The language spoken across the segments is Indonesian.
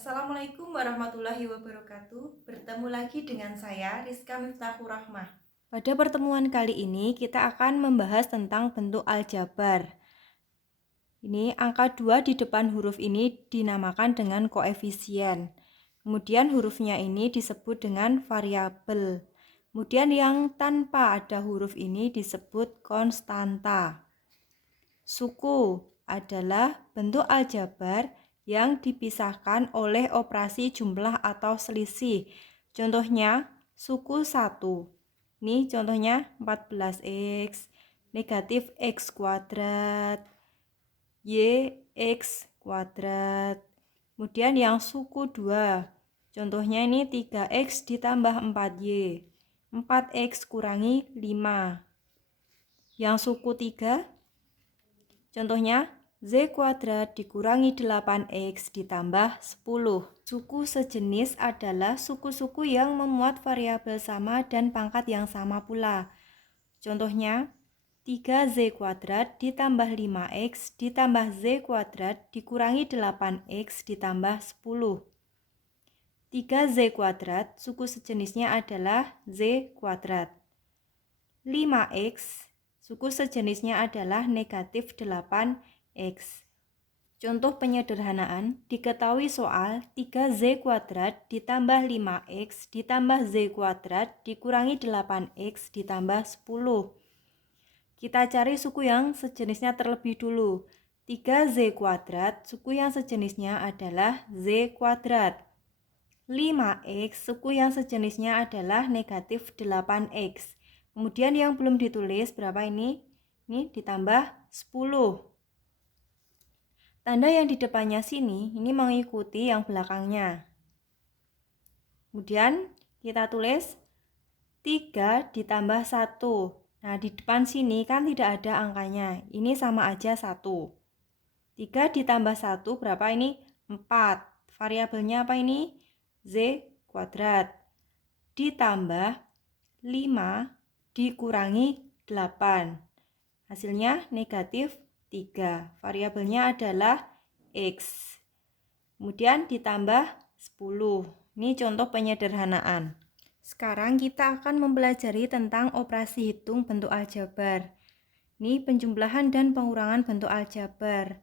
Assalamualaikum warahmatullahi wabarakatuh. Bertemu lagi dengan saya, Rizka Miftahur Rahmah. Pada pertemuan kali ini, kita akan membahas tentang bentuk aljabar. Ini angka 2 di depan huruf ini dinamakan dengan koefisien. Kemudian hurufnya ini disebut dengan variabel. Kemudian yang tanpa ada huruf ini disebut konstanta. Suku adalah bentuk aljabar yang dipisahkan oleh operasi jumlah atau selisih. Contohnya, suku 1. Ini contohnya 14x, negatif x kuadrat, y x kuadrat. Kemudian yang suku 2. Contohnya ini 3x ditambah 4y. 4x kurangi 5. Yang suku 3. Contohnya, z kuadrat dikurangi 8x ditambah 10. Suku sejenis adalah suku-suku yang memuat variabel sama dan pangkat yang sama pula. Contohnya, 3z kuadrat ditambah 5x ditambah z kuadrat dikurangi 8x ditambah 10. 3z kuadrat suku sejenisnya adalah z kuadrat. 5x suku sejenisnya adalah negatif 8x. Contoh penyederhanaan, diketahui soal 3z kuadrat ditambah 5x ditambah z kuadrat dikurangi 8x ditambah 10. Kita cari suku yang sejenisnya terlebih dulu. 3z kuadrat, suku yang sejenisnya adalah z kuadrat. 5x, suku yang sejenisnya adalah negatif 8x. Kemudian yang belum ditulis berapa ini? Ini ditambah 10. Tanda yang di depannya sini, ini mengikuti yang belakangnya. Kemudian kita tulis 3 ditambah 1. Nah, di depan sini kan tidak ada angkanya. Ini sama aja 1. 3 ditambah 1 berapa ini? 4. Variabelnya apa ini? Z kuadrat. Ditambah 5 dikurangi 8. Hasilnya negatif 3. Variabelnya adalah X. Kemudian ditambah 10. Ini contoh penyederhanaan. Sekarang kita akan mempelajari tentang operasi hitung bentuk aljabar. Ini penjumlahan dan pengurangan bentuk aljabar.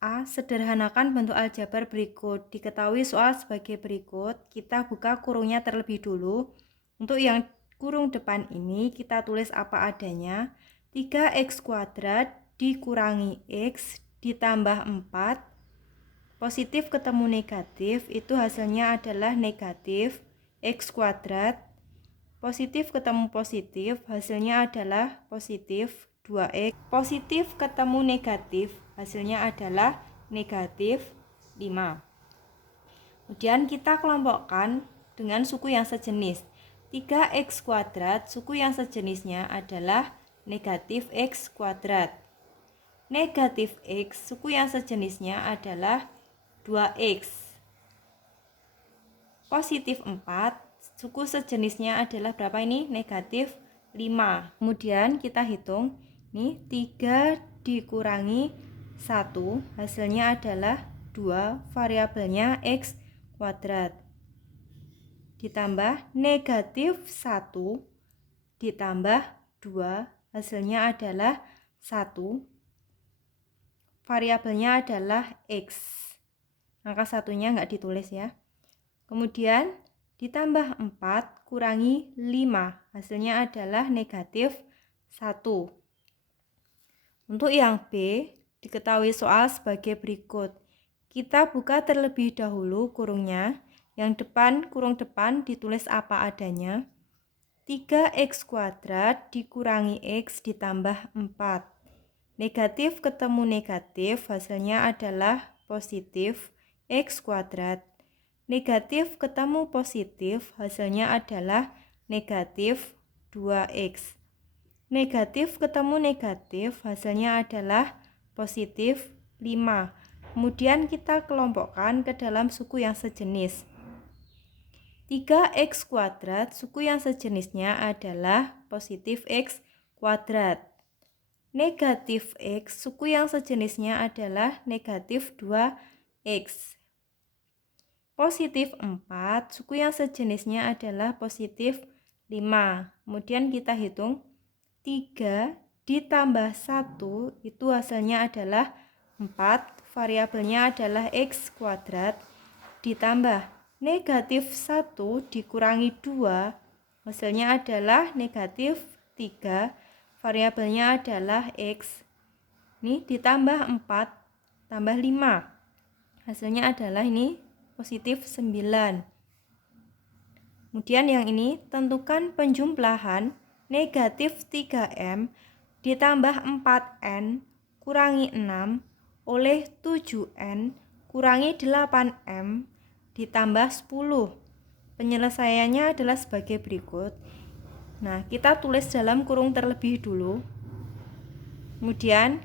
A. Sederhanakan bentuk aljabar berikut. Diketahui soal sebagai berikut. Kita buka kurungnya terlebih dulu. Untuk yang kurung depan ini kita tulis apa adanya. 3x kuadrat dikurangi x ditambah 4. Positif ketemu negatif, itu hasilnya adalah negatif x kuadrat. Positif ketemu positif, hasilnya adalah positif 2x. Positif ketemu negatif, hasilnya adalah negatif 5. Kemudian kita kelompokkan dengan suku yang sejenis. 3x kuadrat, suku yang sejenisnya adalah negatif x kuadrat. Negatif x, suku yang sejenisnya adalah 2x. Positif 4, suku sejenisnya adalah berapa ini? Negatif 5. Kemudian kita hitung, ini 3 dikurangi 1, hasilnya adalah 2, variabelnya x kuadrat. Ditambah negatif 1 ditambah 2, hasilnya adalah 1. Variabelnya adalah x. Angka satunya nggak ditulis ya. Kemudian ditambah 4 kurangi 5, hasilnya adalah negatif 1. Untuk yang B, diketahui soal sebagai berikut. Kita buka terlebih dahulu kurungnya. Yang depan, kurung depan ditulis apa adanya. 3x kuadrat dikurangi x ditambah 4. Negatif ketemu negatif, hasilnya adalah positif x kuadrat. Negatif ketemu positif, hasilnya adalah negatif 2x. Negatif ketemu negatif, hasilnya adalah positif 5. Kemudian kita kelompokkan ke dalam suku yang sejenis. 3x kuadrat, suku yang sejenisnya adalah positif x kuadrat. Negatif x, suku yang sejenisnya adalah negatif 2x. positif 4, suku yang sejenisnya adalah positif 5. Kemudian kita hitung 3 ditambah 1 itu hasilnya adalah 4, variabelnya adalah x kuadrat, ditambah negatif 1 dikurangi 2, hasilnya adalah negatif 3, variabelnya adalah x. Ini ditambah 4 tambah 5, hasilnya adalah ini positif 9. Kemudian yang ini, tentukan penjumlahan negatif 3M ditambah 4N kurangi 6 oleh 7N kurangi 8M ditambah 10. Penyelesaiannya adalah sebagai berikut. Nah, kita tulis dalam kurung terlebih dulu. Kemudian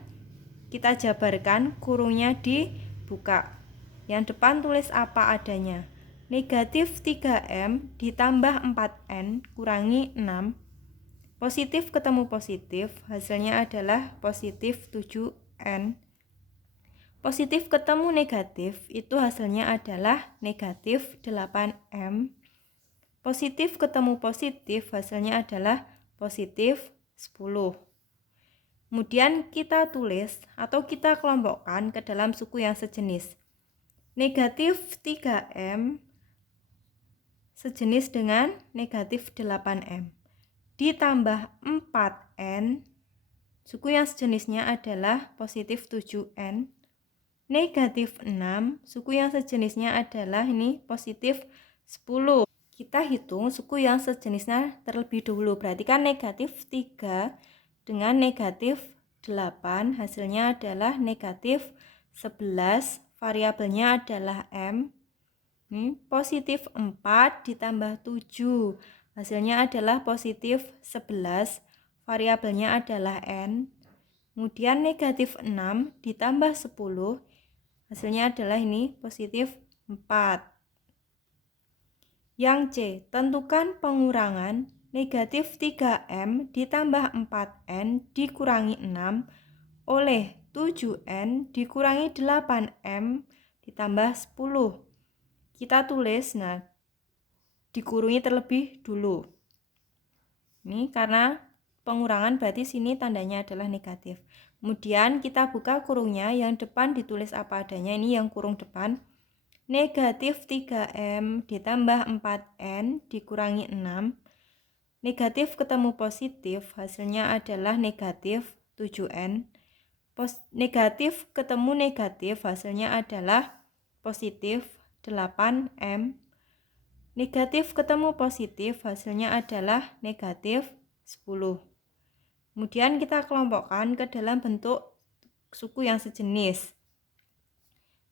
kita jabarkan, kurungnya dibuka. Yang depan tulis apa adanya. Negatif 3M ditambah 4N kurangi 6. Positif ketemu positif, hasilnya adalah positif 7N. Positif ketemu negatif, itu hasilnya adalah negatif 8M. Positif ketemu positif, hasilnya adalah positif 10. Kemudian kita tulis atau kita kelompokkan ke dalam suku yang sejenis. Negatif 3M sejenis dengan negatif 8M ditambah 4N, suku yang sejenisnya adalah positif 7N, negatif 6, suku yang sejenisnya adalah ini positif 10. Kita hitung suku yang sejenisnya terlebih dahulu, berarti kan negatif 3 dengan negatif 8, hasilnya adalah negatif 11, variabelnya adalah M. Ini positif 4 ditambah 7, hasilnya adalah positif 11, variabelnya adalah N. Kemudian negatif 6 ditambah 10, hasilnya adalah ini positif 4. Yang C, tentukan pengurangan negatif 3M ditambah 4N dikurangi 6 oleh 7N dikurangi 8M ditambah 10. Kita tulis, nah dikurungi terlebih dulu. Ini karena pengurangan berarti sini tandanya adalah negatif. Kemudian kita buka kurungnya, yang depan ditulis apa adanya, ini yang kurung depan. Negatif 3M ditambah 4N dikurangi 6. Negatif ketemu positif, hasilnya adalah negatif 7N. Negatif ketemu negatif, hasilnya adalah positif 8M. Negatif ketemu positif, hasilnya adalah negatif 10. Kemudian kita kelompokkan ke dalam bentuk suku yang sejenis.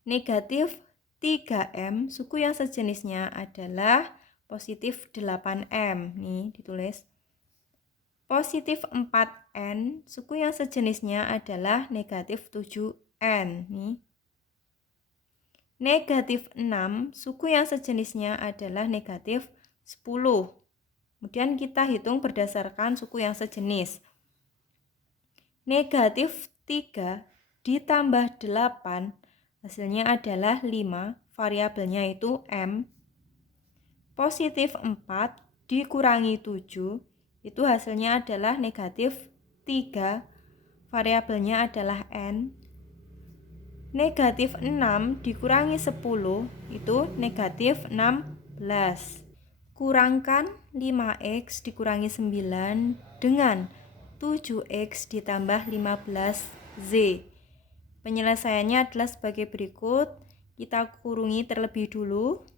Negatif 3M, suku yang sejenisnya adalah positif 8M. Nih ditulis. Positif 4N, suku yang sejenisnya adalah negatif 7N. Nih. Negatif 6, suku yang sejenisnya adalah negatif 10. Kemudian kita hitung berdasarkan suku yang sejenis. Negatif 3 ditambah 8, hasilnya adalah 5, variabelnya itu M. Positif 4 dikurangi 7, itu hasilnya adalah negatif 3, variabelnya adalah N. Negatif 6 dikurangi 10 itu negatif 16. Kurangkan 5x dikurangi 9 dengan 7x ditambah 15z. Penyelesaiannya adalah sebagai berikut. Kita kurungi terlebih dulu.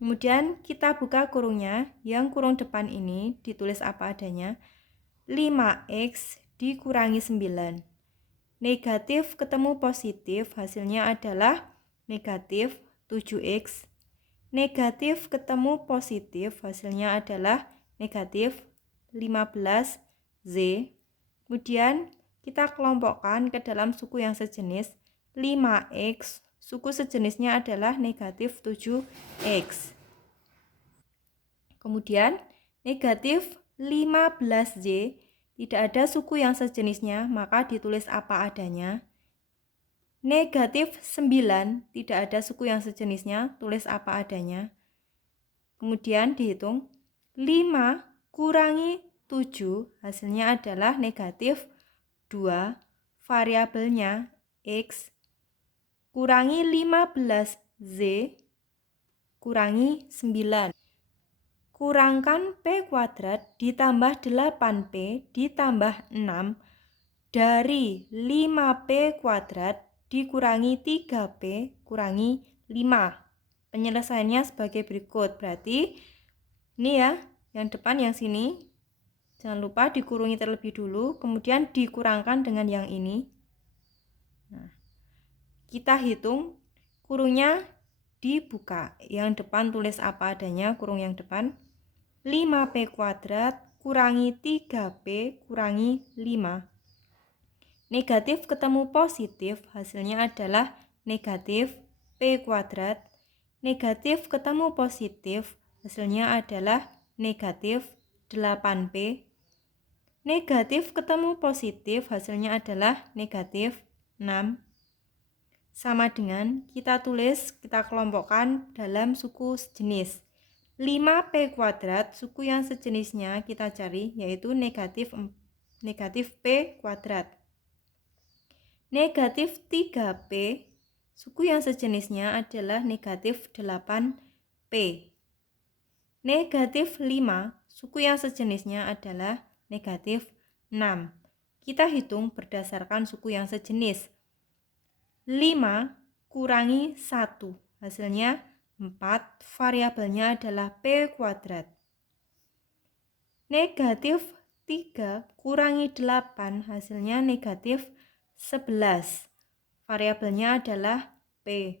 Kemudian kita buka kurungnya. Yang kurung depan ini ditulis apa adanya. 5x dikurangi 9. Negatif ketemu positif, hasilnya adalah negatif 7x. Negatif ketemu positif, hasilnya adalah negatif 15z. Kemudian kita kelompokkan ke dalam suku yang sejenis. 5x, suku sejenisnya adalah negatif 7x. Kemudian negatif 15z, tidak ada suku yang sejenisnya, maka ditulis apa adanya. Negatif 9, tidak ada suku yang sejenisnya, tulis apa adanya. Kemudian dihitung 5 kurangi 7, hasilnya adalah negatif 2, variabelnya X, kurangi 15Z, kurangi 9. Kurangkan P kuadrat ditambah 8P ditambah 6 dari 5P kuadrat dikurangi 3P kurangi 5. Penyelesaiannya sebagai berikut. Berarti ini ya, yang depan yang sini. Jangan lupa dikurungi terlebih dulu, kemudian dikurangkan dengan yang ini. Nah, kita hitung kurungnya dibuka. Yang depan tulis apa adanya, kurung yang depan. 5P kuadrat kurangi 3P kurangi 5. Negatif ketemu positif, hasilnya adalah negatif P kuadrat. Negatif ketemu positif, hasilnya adalah negatif 8P. Negatif ketemu positif, hasilnya adalah negatif 6. Sama dengan kita tulis, kita kelompokkan dalam suku sejenis. 5P kuadrat, suku yang sejenisnya kita cari, yaitu negatif P kuadrat. Negatif 3P, suku yang sejenisnya adalah negatif 8P. Negatif 5, suku yang sejenisnya adalah negatif 6. Kita hitung berdasarkan suku yang sejenis. 5 kurangi 1, hasilnya 4, variabelnya adalah P kuadrat. Negatif 3 kurangi 8, hasilnya negatif 11. Variabelnya adalah P.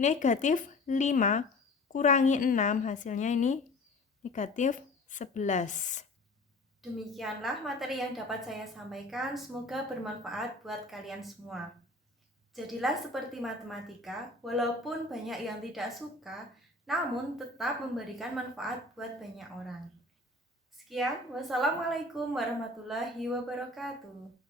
Negatif 5 kurangi 6, hasilnya ini negatif 11. Demikianlah materi yang dapat saya sampaikan. Semoga bermanfaat buat kalian semua. Jadilah seperti matematika, walaupun banyak yang tidak suka, namun tetap memberikan manfaat buat banyak orang. Sekian, wassalamualaikum warahmatullahi wabarakatuh.